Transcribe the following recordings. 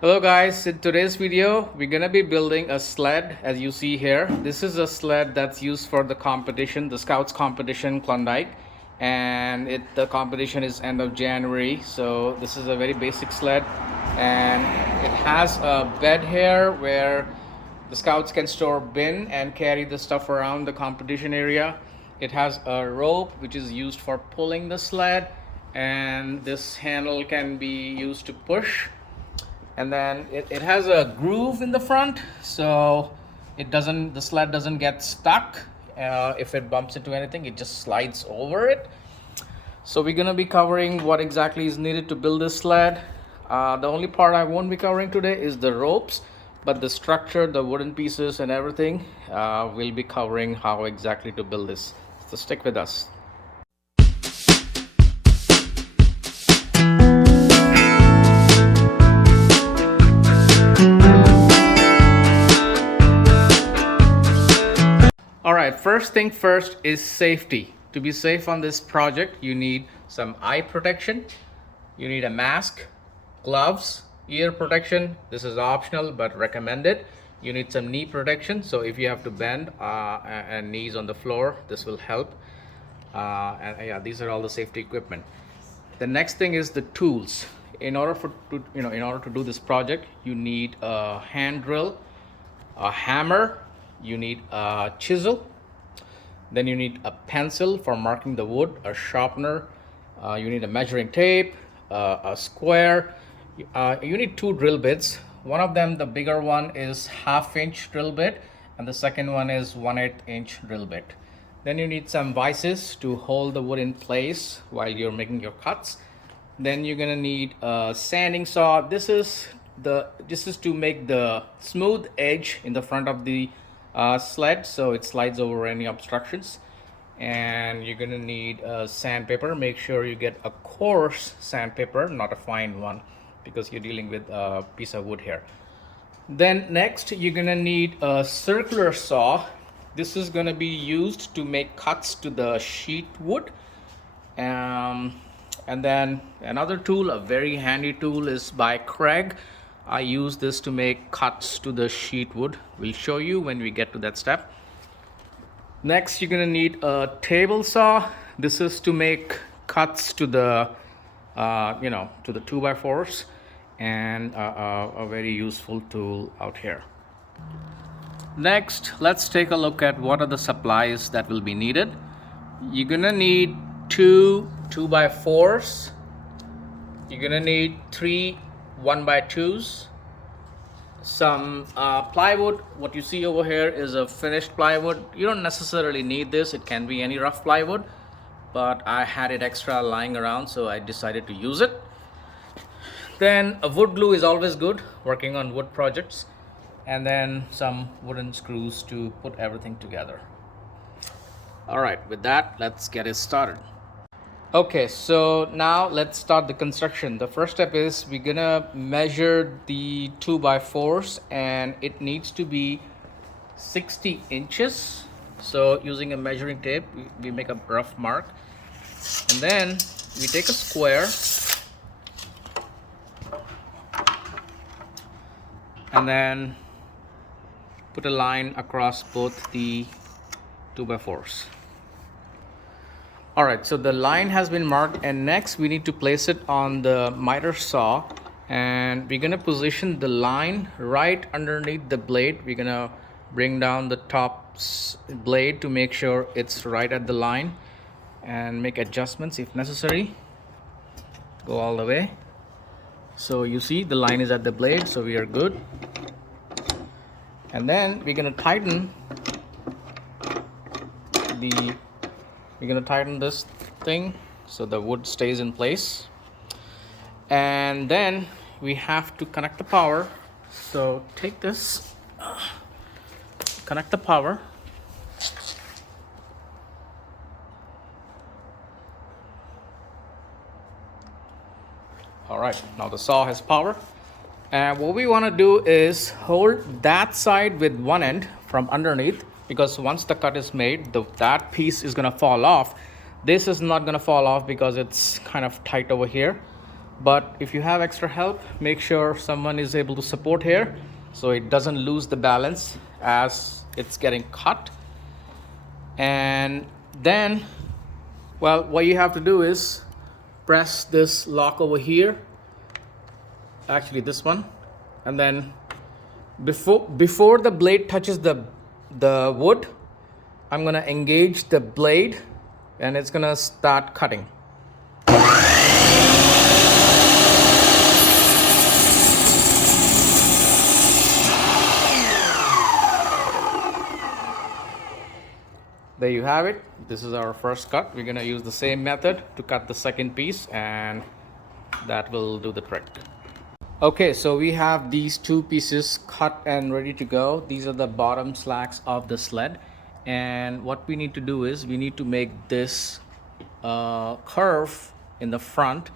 Hello guys, in today's video we're gonna be building a sled. As you see here, this is a sled that's used for the competition, the Scouts competition Klondike, and the competition is end of January. So this is a very basic sled, and it has a bed here where the Scouts can store bin and carry the stuff around the competition area. It has a rope which is used for pulling the sled, and this handle can be used to push. And then it has a groove in the front, so the sled doesn't get stuck. If it bumps into anything, it just slides over it. So we're gonna be covering what exactly is needed to build this sled. The only part I won't be covering today is the ropes, but the structure, the wooden pieces and everything, we'll be covering how exactly to build this. So stick with us. Alright, first thing first is safety. To be safe on this project, you need some eye protection, you need a mask, gloves, ear protection. This is optional but recommended. You need some knee protection, so if you have to bend and knees on the floor, this will help. And yeah, these are all the safety equipment. The next thing is the tools. In order to do this project, you need a hand drill, a hammer, you need a chisel, then you need a pencil for marking the wood, a sharpener, you need a measuring tape, a square, you need two drill bits. One of them, the bigger one, is 1/2 inch drill bit, and the second one is 1/8 inch drill bit. Then you need some vices to hold the wood in place while you're making your cuts. Then you're gonna need a sanding saw. This is to make the smooth edge in the front of the sled, so it slides over any obstructions. And you're gonna need sandpaper. Make sure you get a coarse sandpaper, not a fine one, because you're dealing with a piece of wood here. Then next, you're gonna need a circular saw. This is gonna be used to make cuts to the sheet wood. And then another tool, a very handy tool, is by Craig. I use this to make cuts to the sheet wood. We'll show you when we get to that step. Next, you're gonna need a table saw. This is to make cuts to the to the 2x4s, and a very useful tool out here. Next, let's take a look at what are the supplies that will be needed. You're gonna need two 2x4s. You're gonna need three 1x2s, some plywood. What you see over here is a finished plywood. You don't necessarily need this, it can be any rough plywood, but I had it extra lying around, so I decided to use it. Then a wood glue is always good working on wood projects, and then some wooden screws to put everything together. All right, with that, let's get it started. Okay, so now let's start the construction. The first step is we're gonna measure the 2x4s, and it needs to be 60 inches. So using a measuring tape, we make a rough mark, and then we take a square and then put a line across both the 2x4s. All right, so the line has been marked, and next we need to place it on the miter saw, and we're gonna position the line right underneath the blade. We're gonna bring down the top blade to make sure it's right at the line, and make adjustments if necessary. Go all the way. So you see the line is at the blade, so we are good. And then we're gonna tighten this thing so the wood stays in place. And then we have to connect the power. So take this, connect the power. All right, now the saw has power. And what we want to do is hold that side with one end from underneath, because once the cut is made, that piece is going to fall off. This is not going to fall off because it's kind of tight over here. But if you have extra help, make sure someone is able to support here so it doesn't lose the balance as it's getting cut. And then, well, what you have to do is press this lock over here, actually this one, and then before the blade touches the wood, I'm gonna engage the blade and it's gonna start cutting. There you have it. This is our first cut. We're gonna use the same method to cut the second piece, and that will do the trick. Okay, so we have these two pieces cut and ready to go. These are the bottom slats of the sled, and what we need to do is we need to make this curve in the front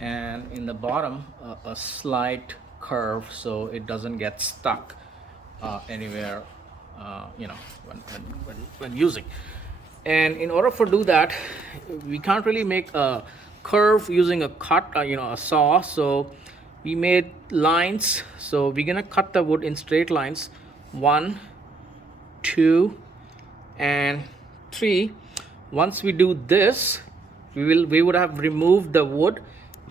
and in the bottom a slight curve so it doesn't get stuck anywhere, you know, when using. And in order for do that, we can't really make a curve using a cut, you know, a saw. So we made lines. So we're gonna cut the wood in straight lines, 1, 2, and 3. Once we do this, we would have removed the wood,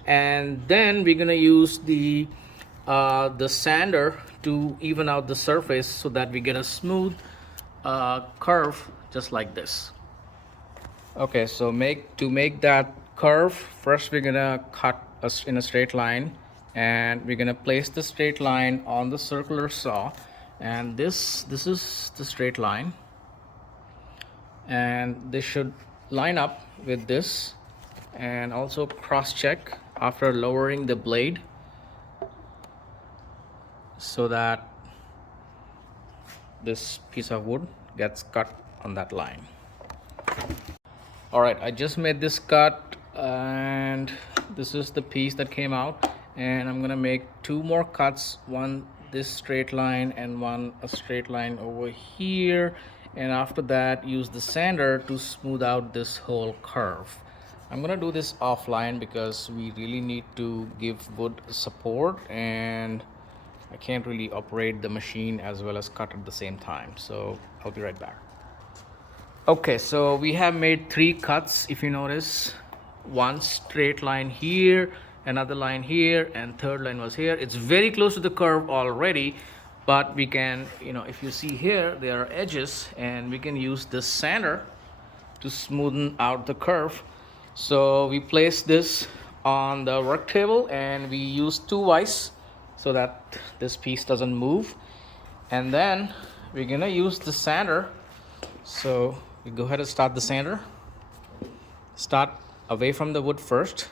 and then we're gonna use the sander to even out the surface so that we get a smooth curve just like this. Okay, so to make that curve, first we're gonna cut us in a straight line, and we're gonna place the straight line on the circular saw, and this is the straight line, and this should line up with this, and also cross check after lowering the blade so that this piece of wood gets cut on that line. All right, I just made this cut, and this is the piece that came out, and I'm gonna make 2 more cuts, one this straight line and one a straight line over here, and after that use the sander to smooth out this whole curve. I'm gonna do this offline because we really need to give wood support, and I can't really operate the machine as well as cut at the same time, so I'll be right back. Okay, so we have made 3 cuts. If you notice, one straight line here, another line here, and third line was here. It's very close to the curve already, but we can, you know, if you see here, there are edges, and we can use this sander to smoothen out the curve. So we place this on the work table, and we use 2 vise so that this piece doesn't move, and then we're gonna use the sander. So we go ahead and start the sander. Start away from the wood first.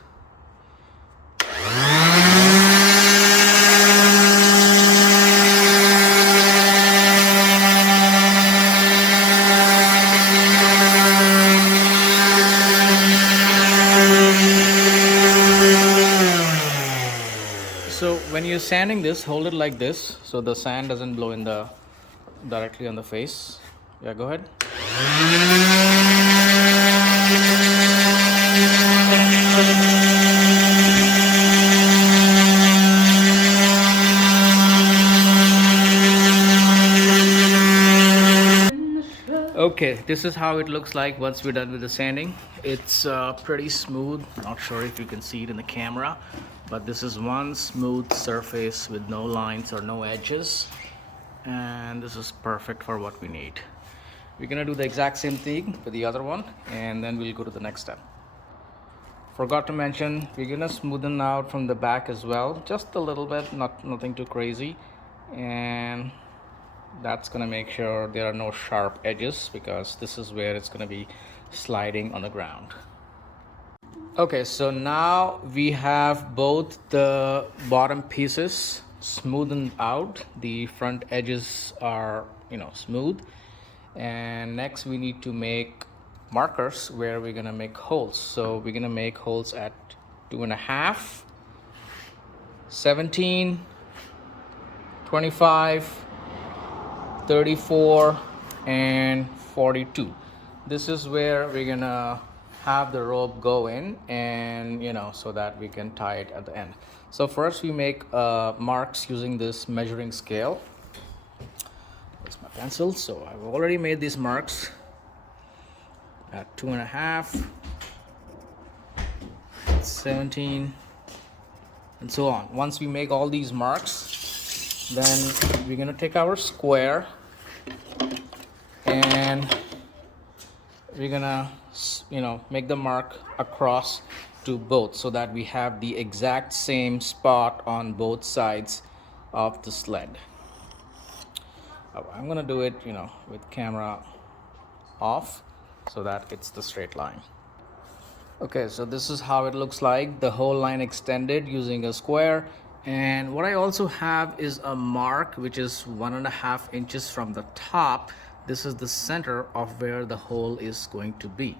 So when you're sanding this, hold it like this so the sand doesn't blow in the directly on the face. Yeah, go ahead. Okay, this is how it looks like once we're done with the sanding. It's pretty smooth. Not sure if you can see it in the camera, but this is one smooth surface with no lines or no edges, and this is perfect for what we need. We're gonna do the exact same thing for the other one, and then we'll go to the next step. Forgot to mention, we're gonna smoothen out from the back as well, just a little bit, nothing too crazy, and that's gonna make sure there are no sharp edges because this is where it's gonna be sliding on the ground. Okay, so now we have both the bottom pieces smoothened out. The front edges are, you know, smooth, and next we need to make markers where we're gonna make holes. So we're gonna make holes at 2.5, 17, 25, 34, and 42. This is where we're gonna have the rope go in, and so that we can tie it at the end. So first we make marks using this measuring scale. That's my pencil. So I've already made these marks at 2.5, 17, and so on. Once we make all these marks, then we're gonna take our square and we're gonna make the mark across to both, so that we have the exact same spot on both sides of the sled. I'm gonna do it with camera off so that it's the straight line. Okay, so this is how it looks like, the whole line extended using a square. And what I also have is a mark which is 1.5 inches from the top. This is the center of where the hole is going to be.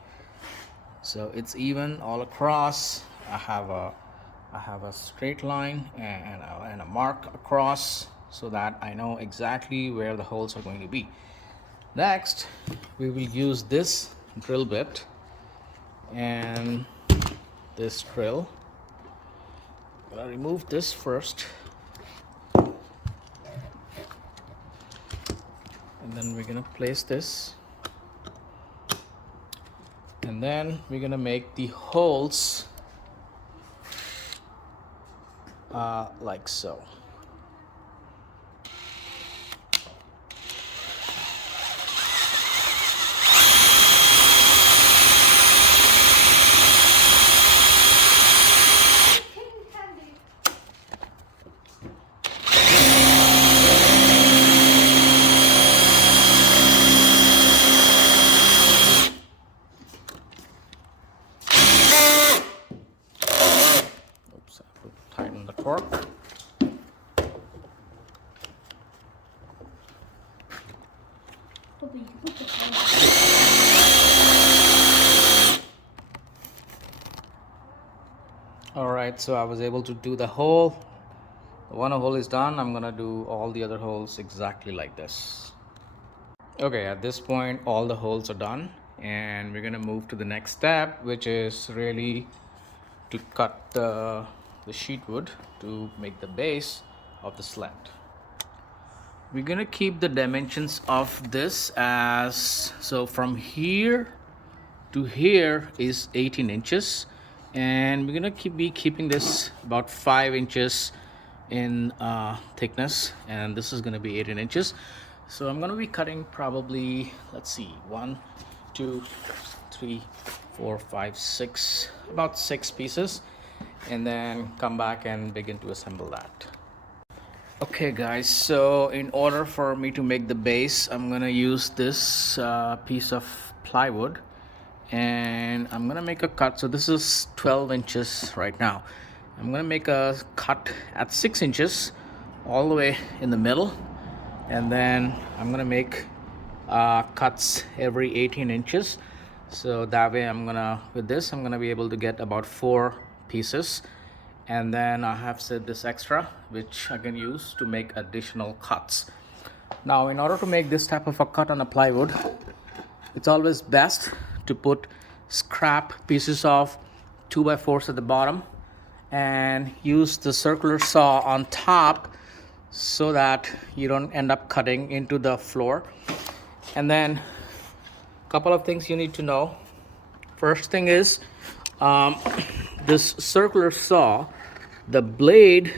So it's even all across. I have a straight line and a mark across, so that I know exactly where the holes are going to be. Next, we will use this drill bit and this drill. I'm gonna remove this first, and then we're gonna place this, and then we're gonna make the holes like so. Oops, I have to tighten the torque. Alright, so I was able to do the hole. One hole is done. I'm gonna do all the other holes exactly like this. Okay, at this point all the holes are done, and we're gonna move to the next step, which is really to cut the sheet wood to make the base of the sled. We're gonna keep the dimensions of this as, so from here to here is 18 inches, and we're gonna be keeping this about 5 inches in thickness, and this is gonna be 18 inches. So I'm gonna be cutting probably, let's see, 1, 2, 3, 4, 5, 6, about 6 pieces, and then come back and begin to assemble that. Okay guys, so in order for me to make the base, I'm gonna use this piece of plywood, and I'm gonna make a cut. So this is 12 inches right now. I'm gonna make a cut at 6 inches all the way in the middle, and then I'm gonna make cuts every 18 inches. So that way with this I'm gonna be able to get about 4 pieces, and then I have set this extra which I can use to make additional cuts. Now in order to make this type of a cut on a plywood, it's always best to put scrap pieces of 2x4s at the bottom and use the circular saw on top, so that you don't end up cutting into the floor. And then a couple of things you need to know. First thing is, this circular saw, the blade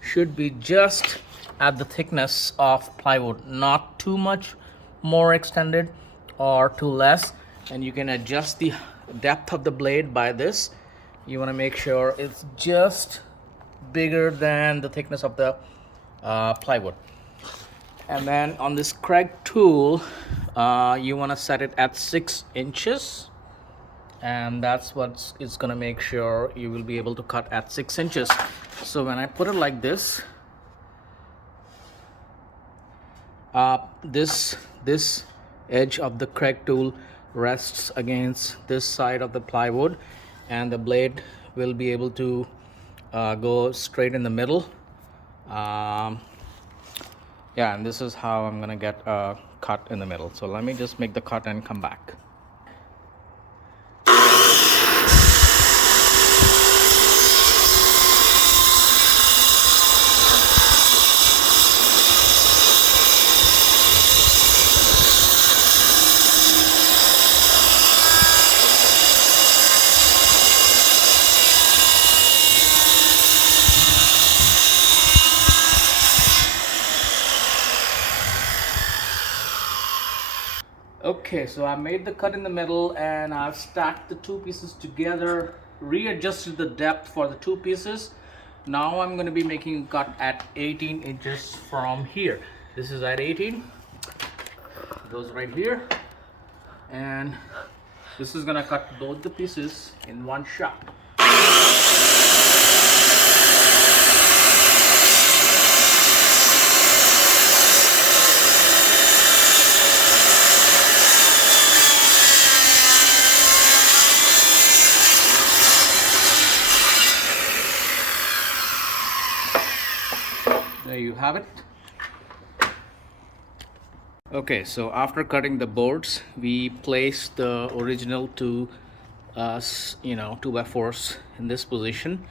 should be just at the thickness of plywood, not too much more extended or too less. And you can adjust the depth of the blade by this. You want to make sure it's just bigger than the thickness of the plywood. And then on this Craig tool, you want to set it at 6 inches, and that's what it's going to make sure you will be able to cut at 6 inches. So when I put it like this, this edge of the Craig tool rests against this side of the plywood, and the blade will be able to go straight in the middle. Yeah, and this is how I'm gonna get a cut in the middle. So let me just make the cut and come back. Okay, so I made the cut in the middle and I've stacked the two pieces together, readjusted the depth for the two pieces. Now I'm going to be making a cut at 18 inches from here. This is at 18, goes right here, and this is going to cut both the pieces in one shot. There you have it. Okay, so after cutting the boards, we place the original two 2x4s in this position.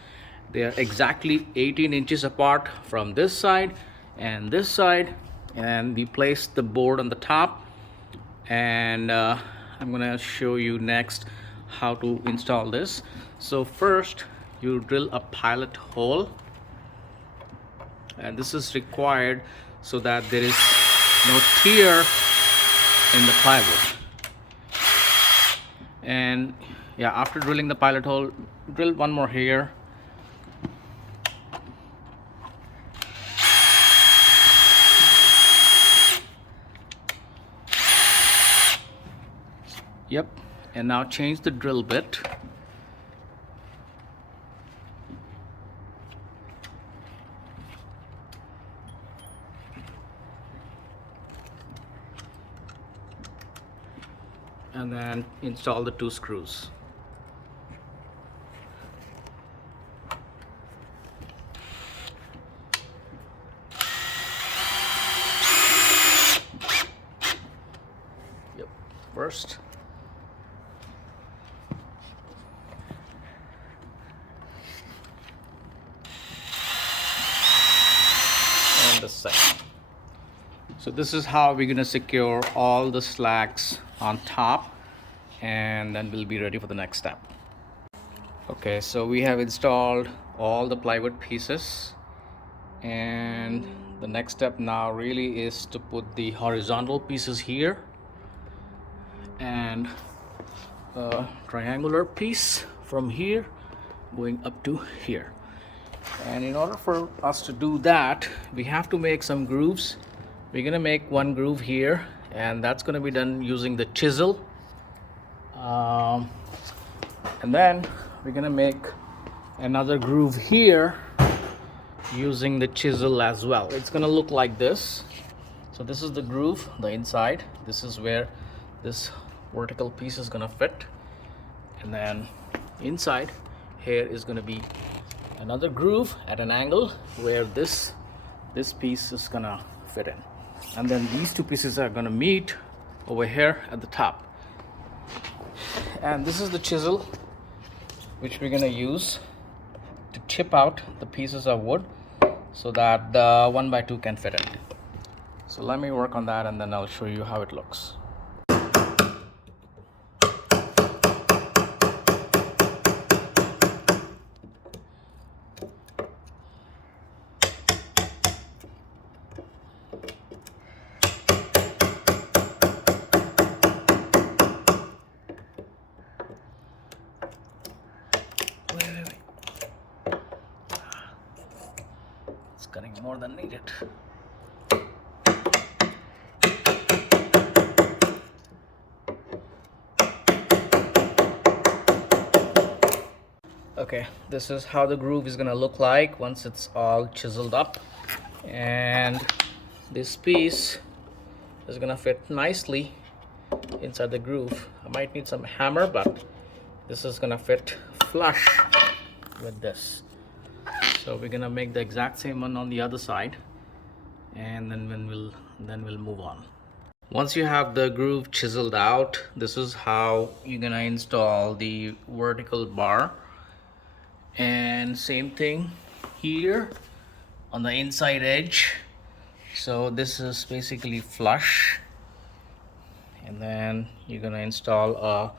They are exactly 18 inches apart from this side, and we place the board on the top, and I'm gonna show you next how to install this. So first you drill a pilot hole, and this is required so that there is no tear in the plywood. And yeah, after drilling the pilot hole, drill one more here. Yep, and now change the drill bit. And then install the two screws. Yep, first. And the second. So this is how we're going to secure all the slacks on top, and then we'll be ready for the next step. Okay, so we have installed all the plywood pieces, and the next step now really is to put the horizontal pieces here and a triangular piece from here going up to here. And in order for us to do that, we have to make some grooves. We're gonna make one groove here, and that's gonna be done using the chisel. And then we're gonna make another groove here using the chisel as well. It's gonna look like this. So this is the groove, the inside. This is where this vertical piece is gonna fit, and then inside here is gonna be another groove at an angle where this piece is gonna fit in, and then these two pieces are gonna meet over here at the top. And this is the chisel which we're gonna use to chip out the pieces of wood so that the 1x2 can fit in. So let me work on that, and then I'll show you how it looks. It's cutting more than needed. Okay, this is how the groove is gonna look like once it's all chiseled up, and this piece is gonna fit nicely inside the groove. I might need some hammer, but this is gonna fit flush with this. So we're gonna make the exact same one on the other side, and then we'll move on. Once you have the groove chiseled out, this is how you're gonna install the vertical bar. And same thing here on the inside edge. So this is basically flush, and then you're gonna install a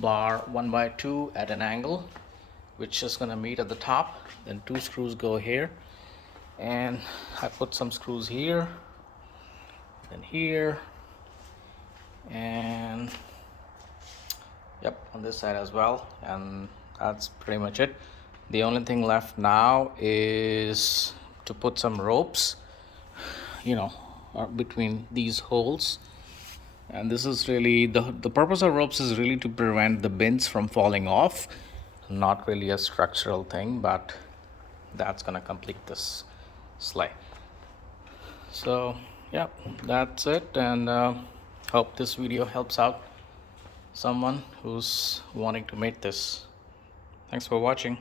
bar 1x2 at an angle, which is gonna meet at the top. Then two screws go here, and I put some screws here and here, and yep, on this side as well. And that's pretty much it. The only thing left now is to put some ropes, between these holes. And this is really the purpose of ropes is really to prevent the bins from falling off, not really a structural thing, but that's gonna complete this sleigh. So yeah, that's it. And hope this video helps out someone who's wanting to make this. Thanks for watching.